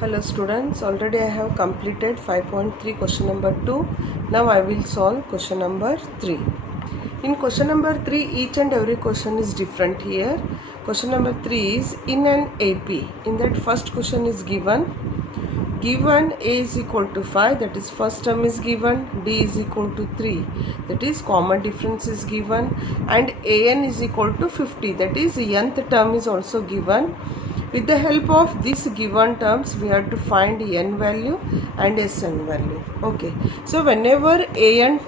Hello students, already I have completed 5.3 question number 2. Now I will solve question number 3. In question number 3, each and every question is different here. Question number 3 is in an AP. In that first question is given A is equal to 5, that is first term is given, D is equal to 3, that is common difference is given, and AN is equal to 50, that is nth term is also given. With the help of these given terms, we have to find n value and Sn value. Okay, so whenever an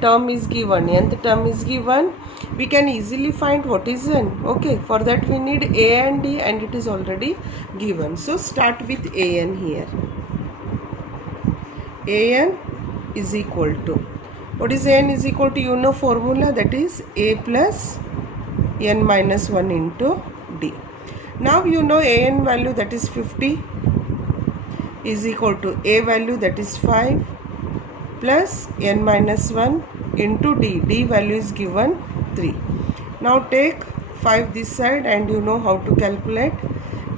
term is given, nth term is given, we can easily find what is n. Okay, for that we need a and d, and it is already given. So start with an here. An is equal to, what is an is equal to, you know formula, that is a plus n minus 1 into d. Now you know an value, that is 50, is equal to a value, that is 5, plus n minus 1 into d. D value is given 3. Now take 5 this side, and you know how to calculate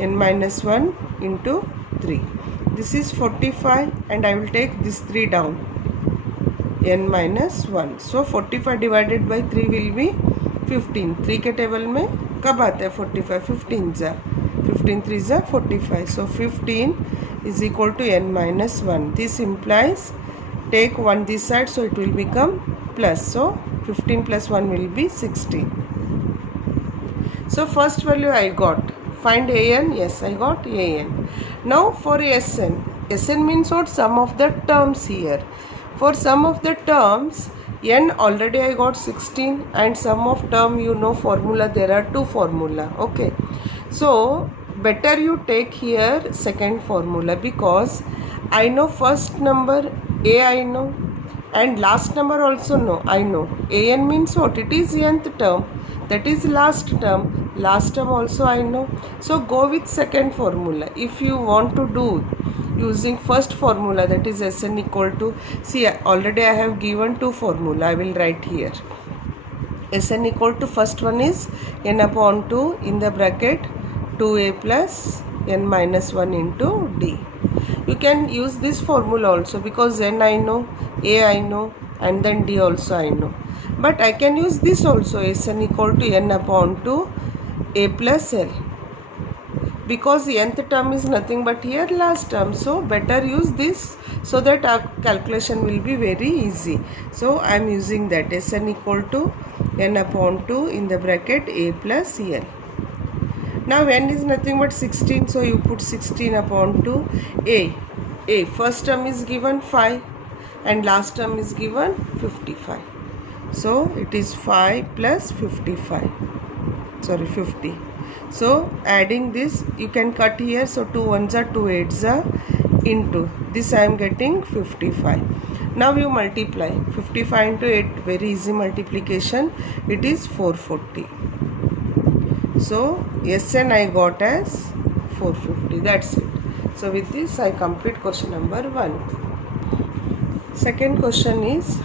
n minus 1 into 3. This is 45, and I will take this 3 down, n minus 1. So 45 divided by 3 will be 15. 3 के table में कब आता है 45? 15 जा 15 3 जा 45. So 15 is equal to n minus 1. This implies take 1 this side, so it will become plus. So 15 plus 1 will be 16. So first value I got. Find an. Yes, I got an. Now for Sn. Sn means what? Sum of the terms here. For sum of the terms, n already I got 16, and sum of term, you know formula, there are two formula. Okay, so better you take here second formula, because I know first number a, I know, and last number also know, I know. An means what? It is nth term, that is last term. Last term also I know. So go with second formula. If you want to do using first formula, that is Sn equal to, see already I have given two formula, I will write here. Sn equal to, first one is n upon 2 in the bracket 2a plus n minus 1 into d. You can use this formula also, because n I know, a I know, and then d also I know. But I can use this also, Sn equal to n upon 2 a plus l, because nth term is nothing but here last term. So better use this, so that our calculation will be very easy. So I am using that, Sn equal to n upon 2 in the bracket a plus l. Now n is nothing but 16, so you put 16 upon 2. A first term is given 5, and last term is given 55. So it is 5 plus 55, sorry 50. So adding this, you can cut here, so 2 1s are 2 8s are into this, I am getting 55. Now you multiply 55 into 8, very easy multiplication, it is 440. So Sn I got as 450, that's it. So with this I complete question number 1. Second question is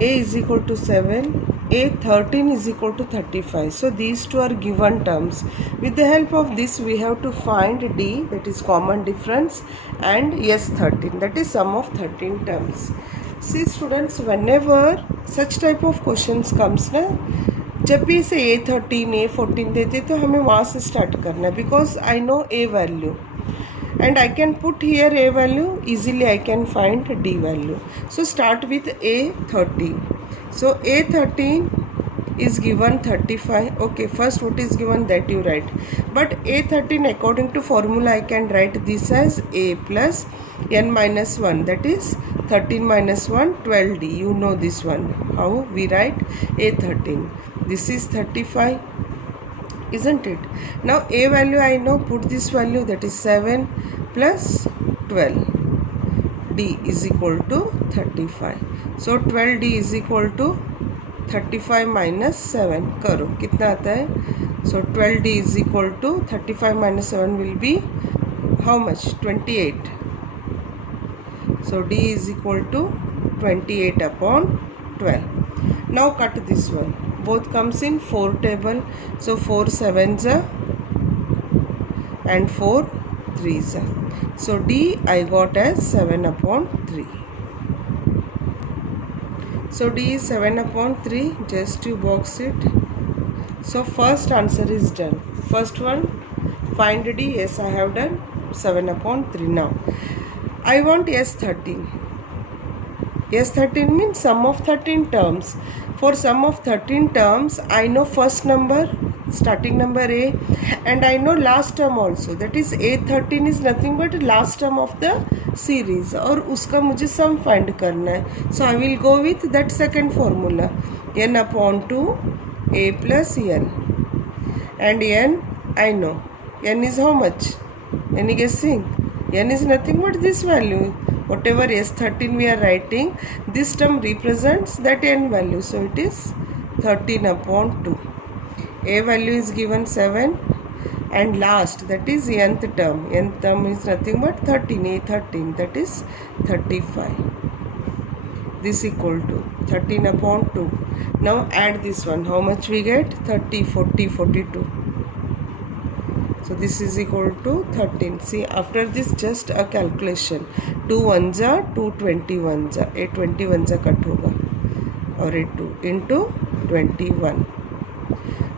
a is equal to 7, a 13 is equal to 35. So these two are given terms. With the help of this, we have to find d, that is common difference, and s 13, that is sum of 13 terms. See students, whenever such type of questions comes na, जब भी इसे A13 A14 देते तो हमें वहाँ से start करना है, because I know a value and I can put here a value, easily I can find d value. So start with A13. So A13 is given 35. Okay, first what is given that you write, but A13 according to formula I can write this as a plus n minus 1, that is 13 minus 1 12d. You know this one, how we write A13. This is 35, isn't it? Now a value I know, put this value, that is 7 plus 12, d is equal to 35. So 12d is equal to 35 minus 7, करो कितना आता है? So 12d is equal to 35 minus 7 will be how much? 28. So d is equal to 28 upon 12. Now cut this one, both comes in 4 table, so 4 7s are and 4 3s. So D I got as 7 upon 3. So D is 7 upon 3. Just you box it. So first answer is done. First one, find D. Yes, I have done 7 upon 3. Now I want S13. S13 means sum of 13 terms. For sum of 13 terms, I know first number, starting number A, and I know last term also. That is A13 is nothing but last term of the series. और उसका मुझे sum find करना है. So I will go with that second formula. N upon 2 A plus N. And N I know. N is how much? Any guessing? N is nothing but this value. Whatever S13 we are writing, this term represents that N value. So it is 13 upon 2. A value is given 7 and last, that is nth term. Nth term is nothing but 13. A13, that is 35. This equal to 13 upon 2. Now add this one. How much we get? 30, 40, 42. So this is equal to 13. See, after this just a calculation. 2 1s are 2 21s are. A 21s are cut hoga. Or a 2 into 21.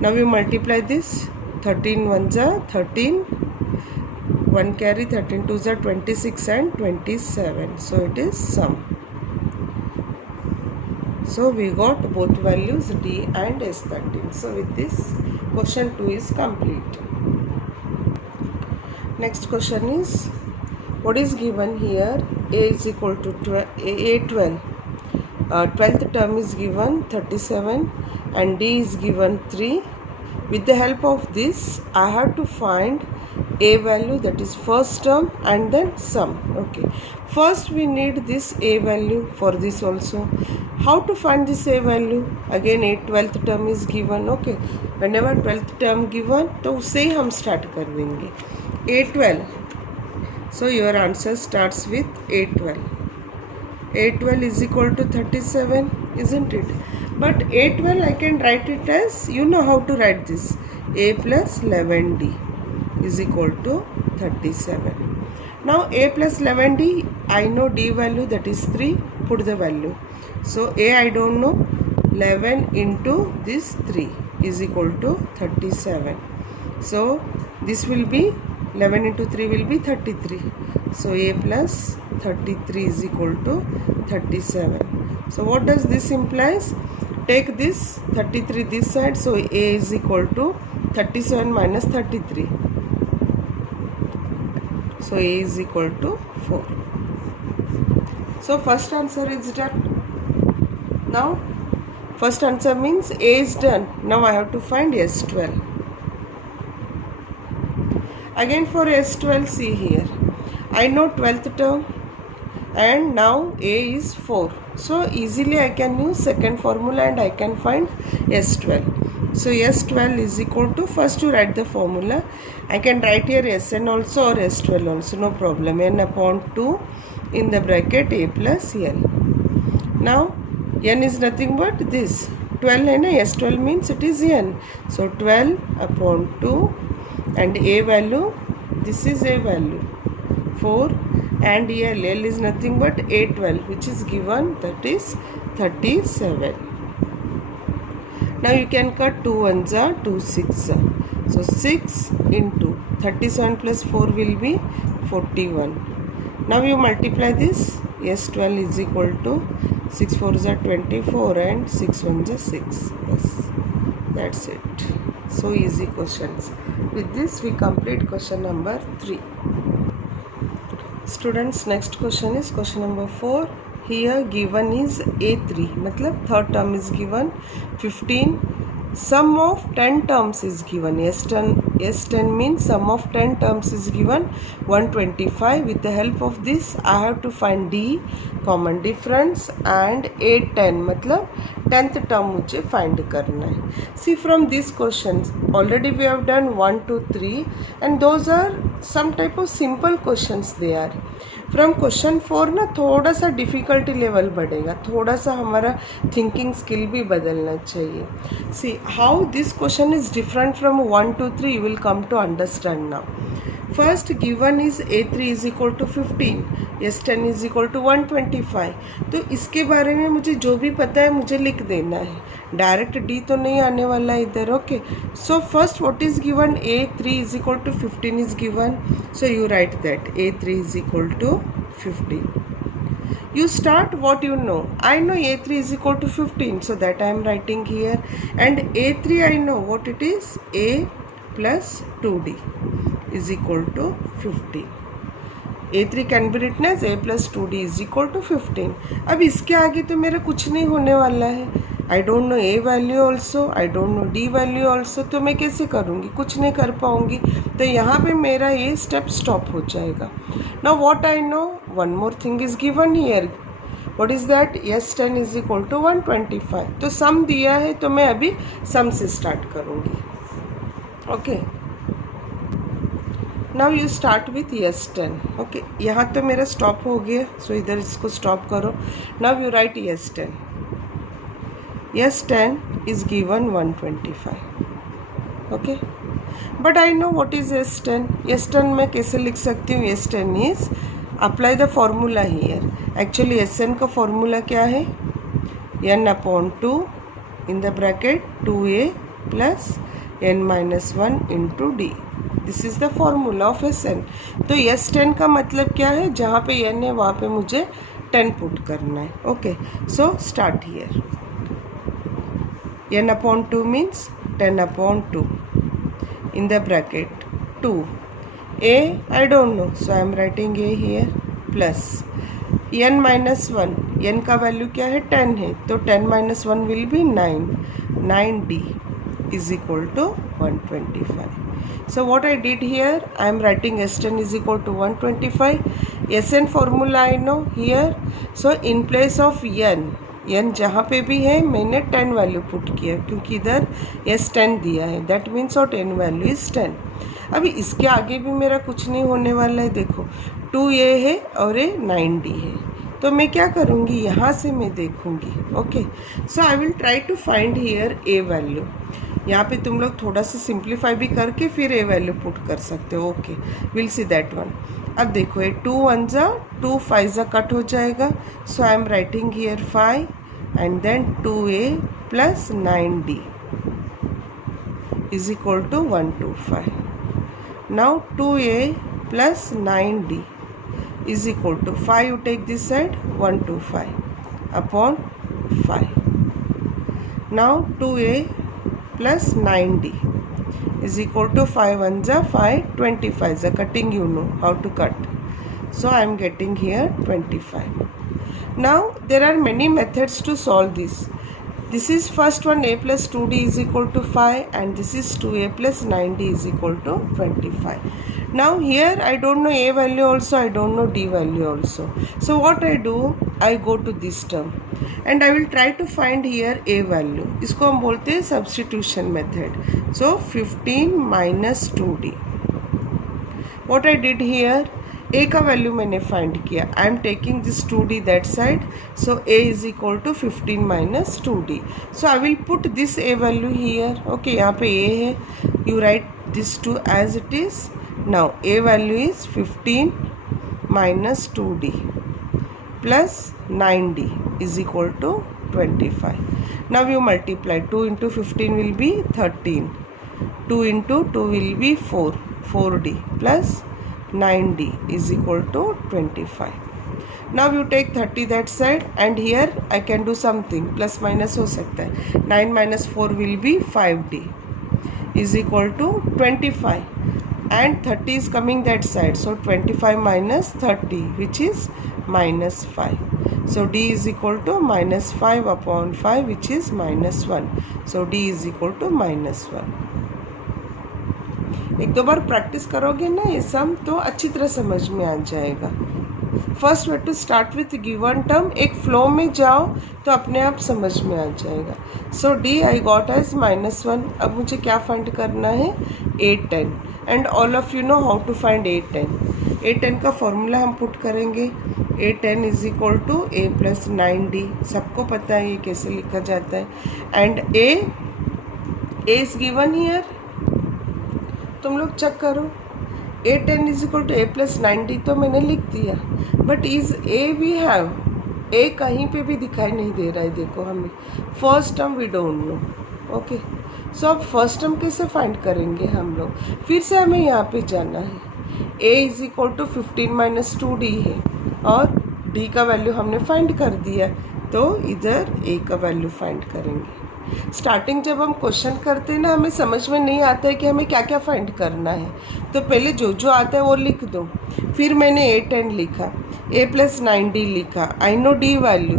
Now we multiply this. 13 1s are 13. 1 carry 13 2s are 26 and 27. So it is sum. So we got both values D and S13. So with this, question 2 is complete. Next question is, what is given here? A is equal to 12. 12th term is given 37 and D is given 3. With the help of this, I have to find A value, that is first term, and then sum. Okay. First we need this A value for this also. How to find this A value? Again A 12th term is given. Okay. Whenever 12th term given, तो उससे ही हम start कर देंगे. A12. So your answer starts with A12. A12 is equal to 37, isn't it? But A12 I can write it as, you know how to write this. A plus 11D is equal to 37. Now A plus 11D, I know D value, that is 3. Put the value. So A I don't know. 11 into this 3 is equal to 37. So this will be 11 into 3 will be 33. So A plus 33 is equal to 37. So what does this implies? Take this 33 this side. So A is equal to 37 minus 33. So A is equal to 4. So first answer is done. Now first answer means A is done. Now I have to find S12. Again for S12, see here. I know 12th term and now A is 4. So easily I can use second formula and I can find S12. So S12 is equal to, first to write the formula. I can write here Sn also or S12 also, no problem. N upon 2 in the bracket A plus N. Now N is nothing but this. 12 and S12 means it is N. So 12 upon 2 and A value, this is A value 4 and L is nothing but A12 which is given, that is 37. Now you can cut 2 1s are 2 6 are. So 6 into 37 plus 4 will be 41. Now you multiply this. S12 is equal to 6 4s are 24 and 6 1s are 6. Yes, that's it. So easy questions. With this we complete question number 3. Students, next question is question number 4. Here given is A3, matlab third term is given 15. Sum of 10 terms is given. S10 means sum of 10 terms is given 125. With the help of this I have to find D, common difference, and A10 matlab 10th term मुझे find करना है. See, from these questions already we have done 1 2 3 and those are some type of simple questions they are. From question 4 ना थोड़ा सा difficulty level बढ़ेगा, थोड़ा सा हमारा थिंकिंग स्किल भी बदलना चाहिए। See how this question is different from 1 to 3 you will come to understand now. First given is a3 is equal to 15, s10 is equal to 125। तो इसके बारे में मुझे जो भी पता है मुझे लिख देना है, डायरेक्ट डी तो नहीं आने वाला इधर। Okay, so first what is given, a3 is equal to 15 is given, so you write that a3 is equal to 15. You start what you know. I know a3 is equal to 15, so that I am writing here. And a3 I know what it is, a plus 2d is equal to 15. a3 can be written as a plus 2d is equal to 15. अब इसके आगे तो मेरा कुछ नहीं होने वाला है। I don't know A value also, I don't know D value also, तो मैं कैसे करूँगी, कुछ नहीं कर पाऊँगी। तो यहाँ पे मेरा ये स्टेप स्टॉप हो जाएगा। Now what I know, one more thing is given here, what is that, s10 is equal to 125। तो सम दिया है तो मैं अभी सम से स्टार्ट करूँगी। Okay, now you start with s10। Okay, यहाँ तो मेरा स्टॉप हो गया, सो इधर इसको स्टॉप करो। Now you right s10। s10 is given 125. Okay, but I know what is s10. s10 मैं कैसे लिख सकती हूँ, s10 is, apply the formula here. Actually sn का formula क्या है, n upon 2 in the bracket 2a plus n minus 1 into d. This is the formula of sn. तो s10 का मतलब क्या है, जहाँ पे n है वहाँ पे मुझे 10 पुट करना है। Okay, so start here. n upon 2 means 10 upon 2 in the bracket 2, a I don't know, so I am writing a here, plus n minus 1, n का वैल्यू क्या है, 10 है, तो 10 minus 1 will be 9, 9d is equal to 125. So what I did here, I am writing s10 is equal to 125. sn formula I know here, so in place of n जहाँ पे भी है मैंने 10 वैल्यू पुट किया, क्योंकि इधर s10 दिया है, दैट मीन्स और 10 वैल्यू इज 10। अभी इसके आगे भी मेरा कुछ नहीं होने वाला है। देखो 2a है और ये 9d है, तो मैं क्या करूँगी, यहाँ से मैं देखूँगी। Okay, so I will try to find here a value. यहाँ पे तुम लोग थोड़ा सा सिंप्लीफाई भी करके फिर a वैल्यू पुट कर सकते हो। Okay, will see that one. अब देखो ये 2 1 जा 2 5 जा कट हो जाएगा, so I am writing here 5 and then 2a plus 9d is equal to 125. Now 2a plus 9d is equal to 5, you take this side, 125 upon 5. Now 2a plus 9d is equal to 5 1 जा 5, 25 जा cutting, you know how to cut, so I am getting here 25. Now there are many methods to solve this. This is first one, a plus 2d is equal to 5, and this is 2a plus 9d is equal to 25. Now here I don't know a value also, I don't know d value also. So what I do, I go to this term and I will try to find here a value. इसको हम बोलते हैं substitution method. So 15 minus 2d. What I did here, a का value मैंने find किया, I am taking this 2d that side, so a is equal to 15 minus 2d, so I will put this a value here. Okay, यहाँ पे a है, you write this 2 as it is. Now a value is 15 minus 2d plus 9d is equal to 25. Now you multiply, 2 into 15 will be 13, 2 into 2 will be 4, 4d plus 9d is equal to 25. Now you take 30 that side, and here I can do something, plus minus हो सकता है, 9 minus 4 will be 5d is equal to 25, and 30 is coming that side, so 25 minus 30 which is minus 5, so d is equal to minus 5 upon 5 which is minus 1, so d is equal to minus 1. एक दो बार practice करोगे ना ये सम, तो अच्छी तरह समझ में आ जाएगा। First way to start with given term, एक फ्लो में जाओ तो अपने आप समझ में आ जाएगा. So D I got as -1. अब मुझे क्या फाइंड करना है, A10. And all of you know how to find A10. A10 का फॉर्मूला हम पुट करेंगे. A10 is equal to A + 9D. सबको पता है ये कैसे लिखा जाता है. And A is given here, तुम लोग चेक करो. A10 is equal to A + 9D तो मैंने लिख दिया, but is A we have, A कहीं पे भी दिखाई नहीं दे रहा है. देखो हमें first term we don't know. Okay, so अब फर्स्ट टर्म कैसे फाइंड करेंगे हम लोग. फिर से हमें यहाँ पे जाना है. A is equal to 15 - 2D है और D का वैल्यू हमने फाइंड कर दिया, तो इधर A का वैल्यू फाइंड करेंगे. स्टार्टिंग जब हम क्वेश्चन करते हैं ना, हमें समझ में नहीं आता है कि हमें क्या क्या फाइंड करना है, तो पहले जो जो आता है वो लिख दो. फिर मैंने A10 लिखा, A + 9D लिखा. I know D value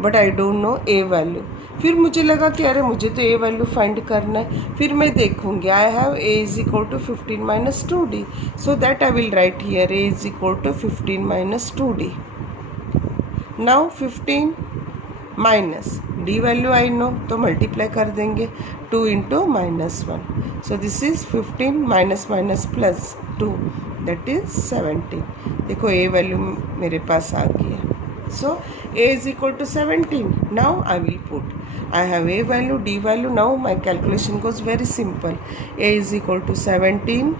but I don't know A value. फिर मुझे लगा कि अरे मुझे तो A वैल्यू फाइंड करना है. फिर मैं देखूंगी I have A is equal to 15 - 2D, so that I will write here A is equal to 15 - 2D. Now 15 minus D value I know, तो मल्टीप्लाई कर देंगे 2 × -1. So this is 15 minus minus plus 2, that is 17. देखो A value मेरे पास आ गया. So A is equal to 17. Now I will put, I have A value, D value. Now my calculation goes very simple. A is equal to 17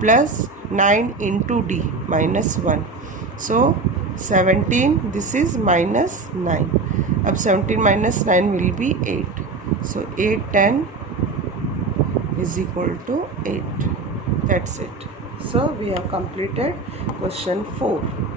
+ 9 × D -1. So 17, this is -9. अब 17 - 9 will be 8. So A10 is equal to 8. That's it. So we have completed question 4.